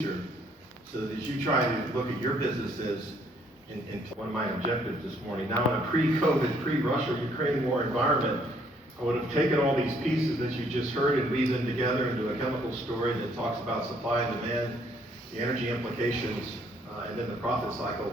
So that as you try to look at your businesses, and one of my objectives this morning, now in a pre-COVID, pre-Russia-Ukraine war environment, I would have taken all these pieces that you just heard and weaved them together into a chemical story that talks about supply and demand, the energy implications, and then the profit cycle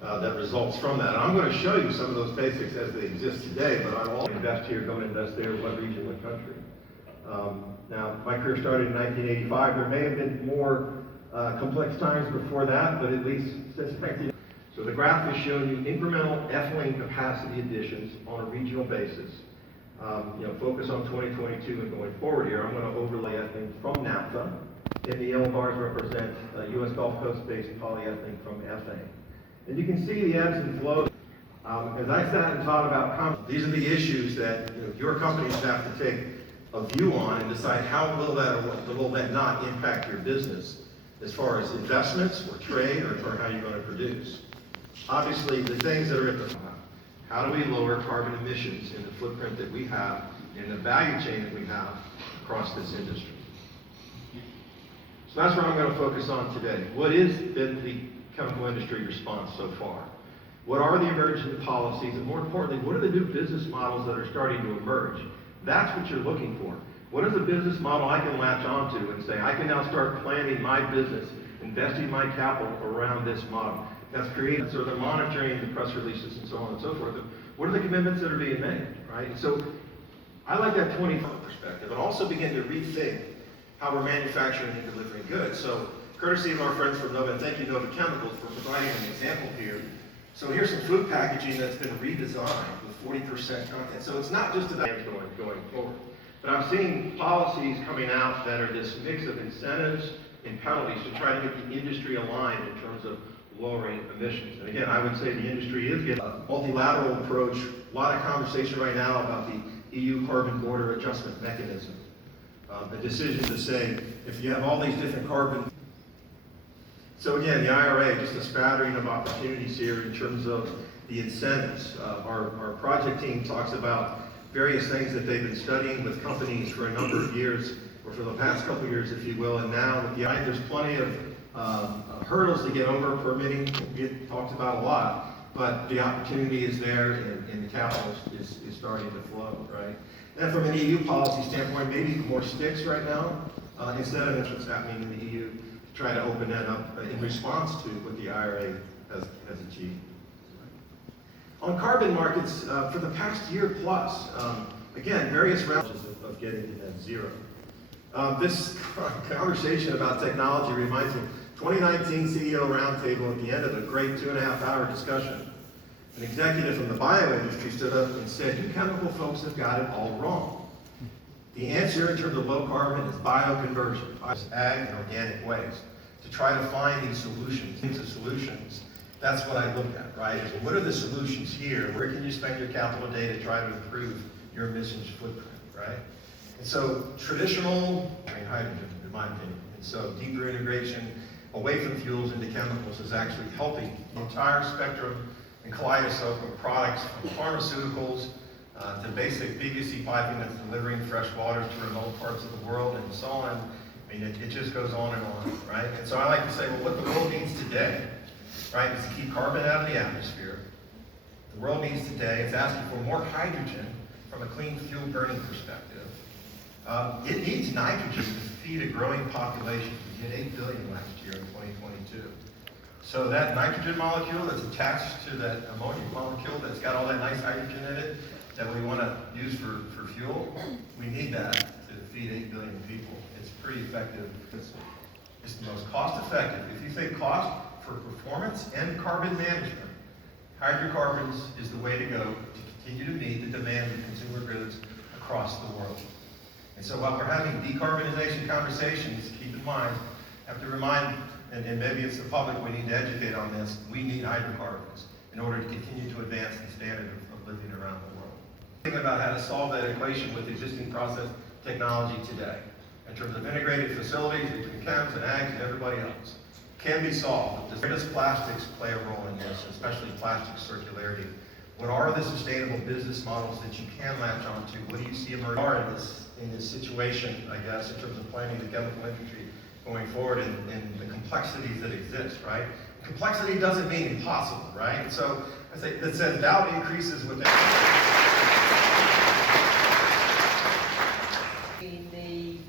that results from that. And I'm going to show you some of those basics as they exist today, but I will invest here, don't invest there, what region, what country. Now, my career started in 1985. There may have been more complex times before that, but at least since 1985. So the graph is showing you incremental ethylene capacity additions on a regional basis. Focus on 2022 and going forward here. I'm going to overlay ethylene from naphtha, and the yellow bars represent U.S. Gulf Coast-based polyethylene from ethane. And you can see the ebbs and flows. As I sat and thought about these are the issues that your companies have to take a view on and decide how will that or will that not impact your business as far as investments or trade or how you're going to produce. Obviously, the things that are at the how do we lower carbon emissions in the footprint that we have, in the value chain that we have across this industry. So that's what I'm going to focus on today. What has been the chemical industry response so far? What are the emerging policies? And more importantly, what are the new business models that are starting to emerge? That's what you're looking for. What is a business model I can latch onto and say, I can now start planning my business, investing my capital around this model? That's created, so they're monitoring the press releases and so on and so forth. What are the commitments that are being made, right? And so I like that 20-foot perspective, and also begin to rethink how we're manufacturing and delivering goods. So courtesy of our friends from Nova, and thank you Nova Chemicals for providing an example here. So here's some food packaging that's been redesigned with 40% content. So it's not just about going forward. But I'm seeing policies coming out that are this mix of incentives and penalties to try to get the industry aligned in terms of lowering emissions. And again, I would say the industry is getting a multilateral approach. A lot of conversation right now about the EU carbon border adjustment mechanism. A decision to say, if you have all these different carbon. So again, the IRA, just a spattering of opportunities here in terms of the incentives. Our project team talks about various things that they've been studying with companies for a number of years, or for the past couple of years, if you will, and now with the IRA, there's plenty of hurdles to get over. Permitting get talked about a lot, but the opportunity is there, and the capital is starting to flow, right? And from an EU policy standpoint, maybe more sticks right now, instead of what's happening in the EU, to try to open that up in response to what the IRA has achieved. On carbon markets, for the past year plus, again, various rounds of getting to net zero. This conversation about technology reminds me, 2019 CEO Roundtable at the end of a great 2.5-hour discussion. An executive from the bio industry stood up and said, you chemical folks have got it all wrong. The answer in terms of low carbon is bioconversion, ag and organic waste. To try to find these solutions, that's what I look at, right? So what are the solutions here? Where can you spend your capital today to try to improve your emissions footprint, right? And so traditional hydrogen, in my opinion, and so deeper integration away from fuels into chemicals is actually helping the entire spectrum and kaleidoscope of products from pharmaceuticals to basic PVC piping that's delivering fresh water to remote parts of the world and so on. I mean, it just goes on and on, right? And so I like to say, well, what the world needs today, right, is to keep carbon out of the atmosphere. The world needs today, it's asking for more hydrogen from a clean fuel burning perspective. It needs nitrogen to feed a growing population. We did 8 billion last year in 2022. So that nitrogen molecule that's attached to that ammonia molecule that's got all that nice hydrogen in it that we want to use for fuel, we need that to feed 8 billion people. It's pretty effective. It's the most cost effective. If you think cost for performance and carbon management, hydrocarbons is the way to go to continue to meet the demand of consumer goods across the world. And so while we're having decarbonization conversations, keep in mind, have to remind, and maybe it's the public we need to educate on this, we need hydrocarbons in order to continue to advance the standard of living around the world. Thinking about how to solve that equation with existing process technology today, in terms of integrated facilities between chems and ags and everybody else, can be solved. Does plastics play a role in this, especially plastic circularity? What are the sustainable business models that you can latch onto? What do you see emerging in this situation, I guess, in terms of planning the chemical industry going forward in the complexities that exist, right? Complexity doesn't mean impossible, right? So I think that says doubt increases with the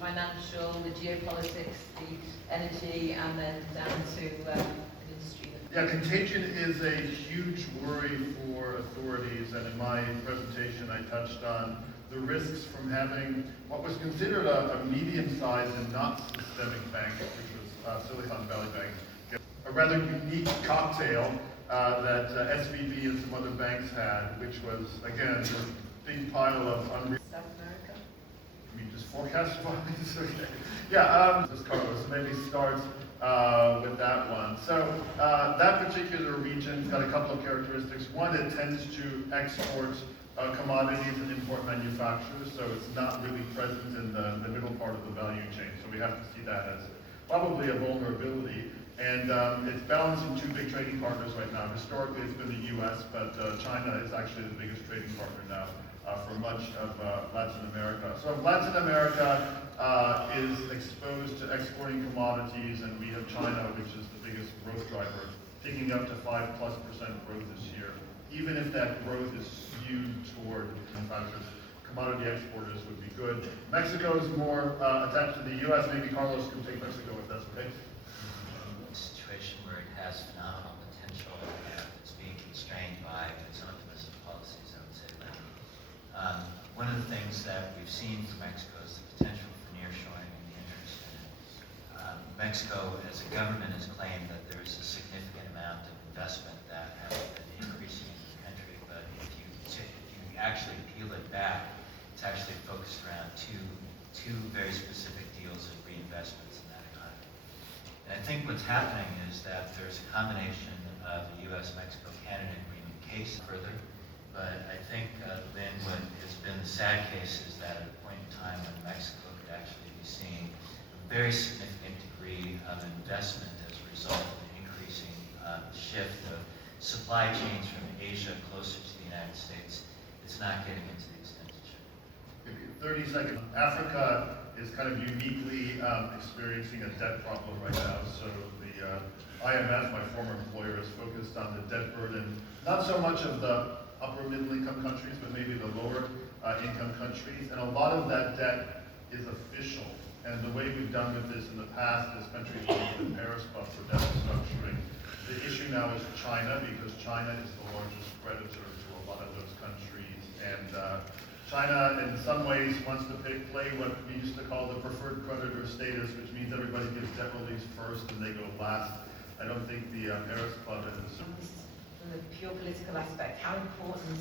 financial, the geopolitics, the energy, and then down to industry. Yeah, contagion is a huge worry for authorities, and in my presentation I touched on the risks from having what was considered a medium-sized and not systemic bank, which was Silicon Valley Bank, a rather unique cocktail that SVB and some other banks had, which was, again, a big pile of unreal. South America? We just forecast volumes, okay. Yeah, this Carlos, so maybe start with that one. So that particular region's got a couple of characteristics. One, it tends to export commodities and import manufacturers, so it's not really present in the middle part of the value chain. So we have to see that as probably a vulnerability. And it's balancing two big trading partners right now. Historically, it's been the U.S., but China is actually the biggest trading partner now for much of Latin America. So if Latin America is exposed to exporting commodities, and we have China, which is the biggest growth driver, picking up to 5+% growth this year. Even if that growth is skewed toward manufacturers, commodity exporters would be good. Mexico is more attached to the U.S. Maybe Carlos can take Mexico if that's okay. Situation where it has phenomenal potential and it's being constrained by its own domestic policies, I would say that. One of the things that we've seen from Mexico is the potential for nearshoring and the interest in it. Mexico, as a government, has claimed that there is a significant amount of investment that has been increasing in the country, but if you actually peel it back, it's actually focused around two very specific deals of reinvestments in that economy. And I think what's happening is that there's a combination of the U.S.-Mexico-Canada agreement case further, but I think, Lynn, what has been the sad case is that at a point in time when Mexico could actually be seeing a very significant degree of investment as a result of the increasing shift of supply chains from Asia closer to the United States, it's not getting into the extent it should. 30 seconds. Africa is kind of uniquely experiencing a debt problem right now. So the IMF, my former employer, is focused on the debt burden, not so much of the upper middle income countries, but maybe the lower income countries. And a lot of that debt is official. And the way we've done with this in the past is countries like the Paris Club for debt restructuring. The issue now is China, because China is the largest creditor to a lot of those countries. And China, in some ways, wants to play what we used to call the preferred creditor status, which means everybody gives debt relief first and they go last. I don't think the Paris Club is. From the pure political aspect, how important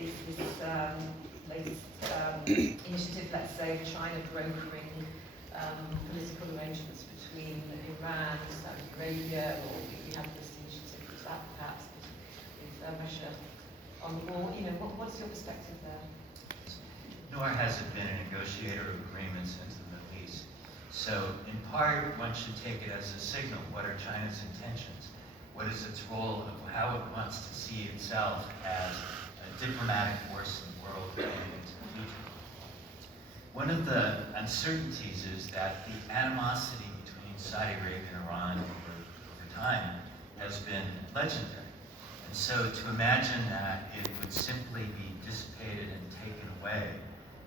is this latest initiative, let's say, of China brokering political arrangements between Iran, Saudi Arabia, or we have this initiative, is that perhaps with Russia on the wall? You know, what's your perspective there? Nor has it been a negotiator of agreements into the Middle East. So in part, one should take it as a signal. What are China's intentions? What is its role of how it wants to see itself as a diplomatic force in the world going into the future? One of the uncertainties is that the animosity between Saudi Arabia and Iran over time has been legendary. And so to imagine that it would simply be dissipated and taken away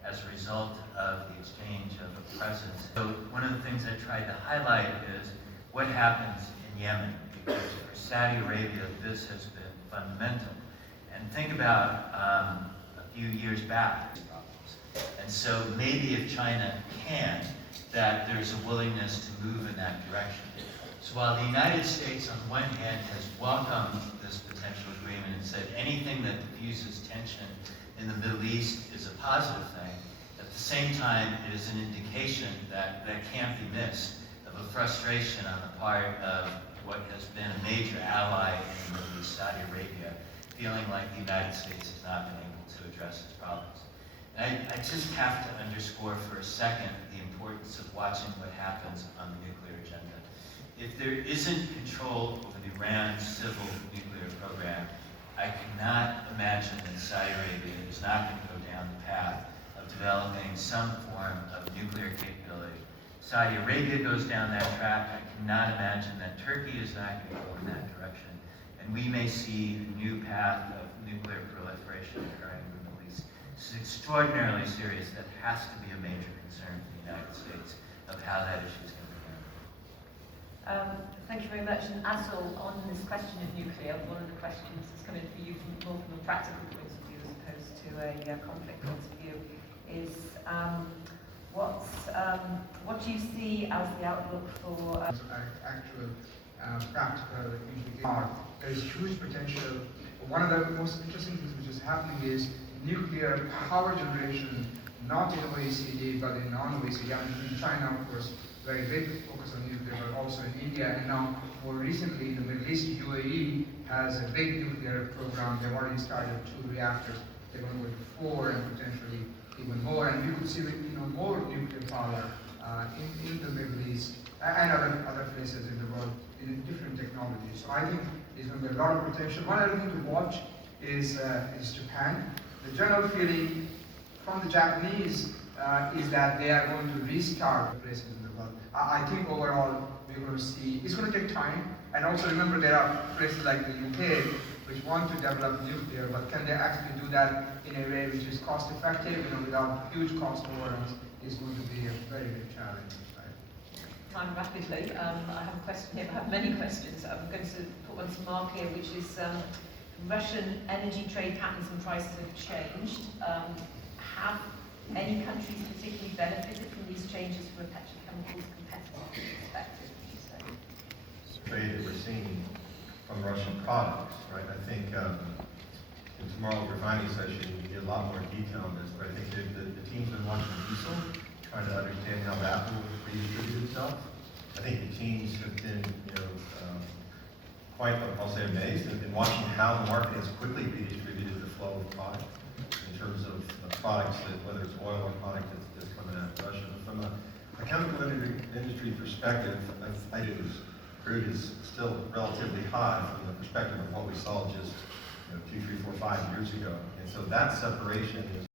as a result of the exchange of a presence. So one of the things I tried to highlight is what happens in Yemen, because for Saudi Arabia, this has been fundamental. And think about a few years back. And so maybe if China can, that there's a willingness to move in that direction. So while the United States, on one hand, has welcomed this potential agreement and said anything that diffuses tension in the Middle East is a positive thing, at the same time, it is an indication that can't be missed of a frustration on the part of what has been a major ally in the Middle East, Saudi Arabia, feeling like the United States has not been able to address its problems. And I just have to underscore for a second the importance of watching what happens on the nuclear agenda. If there isn't control over the Iran civil nuclear program, I cannot imagine that Saudi Arabia is not going to go down the path of developing some form of nuclear capability Saudi Arabia goes down that track. I cannot imagine that Turkey is not going to go in that direction. And we may see a new path of nuclear proliferation occurring in the Middle East. This is extraordinarily serious. That has to be a major concern for the United States of how that issue is going to be handled. Thank you very much. And Atul, on this question of nuclear, one of the questions that's coming for you more from a practical point of view as opposed to a conflict point of view is what do you see as the outlook for... Actual practical implications. There is huge potential. One of the most interesting things which is happening is nuclear power generation, not in OECD but in non-OECD. I mean, in China, of course, very big focus on nuclear, but also in India, and now more recently in the Middle East, UAE has a big nuclear program. They've already started 2 reactors. They're going to go to 4 and potentially even more. And you could see more nuclear power in the Middle East and other places in the world in different technologies. So I think there's going to be a lot of potential. One other thing to watch is Japan. The general feeling from the Japanese is that they are going to restart places in the world. I think overall we're going to see, it's going to take time. And also remember there are places like the UK which want to develop nuclear, but can they actually do that in a way which is cost effective, without huge cost overruns, is going to be a very big challenge. Time rapidly. I have a question here. I have many questions. I'm going to put one to Mark here, which is Russian energy trade patterns and prices have changed. Have any countries particularly benefited from these changes from a petrochemicals competitive perspective, would you say? Trade that we're seeing from Russian products, right? I think in tomorrow's refining session, we get a lot more detail on this, but I think the team's been watching diesel, trying to understand how that will redistribute itself. I think the teams have been, quite, I'll say, amazed in watching how the market has quickly redistributed the flow of product in terms of products that, whether it's oil or product that's coming out of Russia. From a chemical industry perspective, I think crude is still relatively high from the perspective of what we saw just 2, 3, 4, 5 years ago. And so that separation is